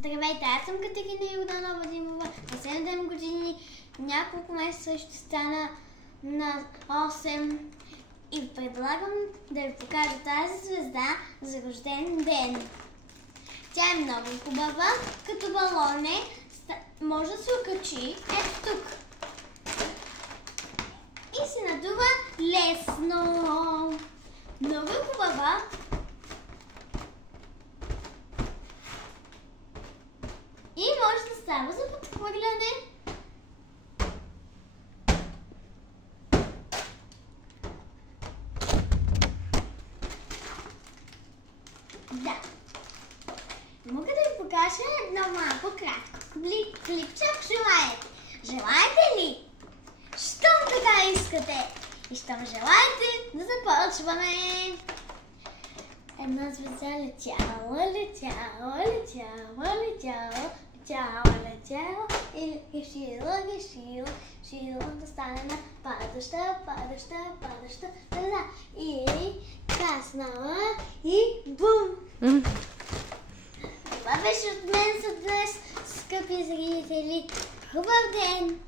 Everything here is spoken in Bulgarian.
Здравейте, аз съм Катерина Йорданова Димова. За 7 години, няколко месеца ще стана на 8 и предлагам да ви покажа тази звезда за рожден ден. Тя е много хубава, като балоне, може да се окачи ето тук. И се надува лесно. Много хубава. И може да става за подхвърляне. Да. Мога да ви покажа едно малко кратко клипче, ако желаете. Желаете ли? Щом така искате и щом желаете, да започваме. Една звезда летяла, летяла, летяла, летяла, летяла, летяла и решила да стане на падаща звезда. И каснала и бум! Това беше от мен за днес, скъпи зрители. Хубав ден!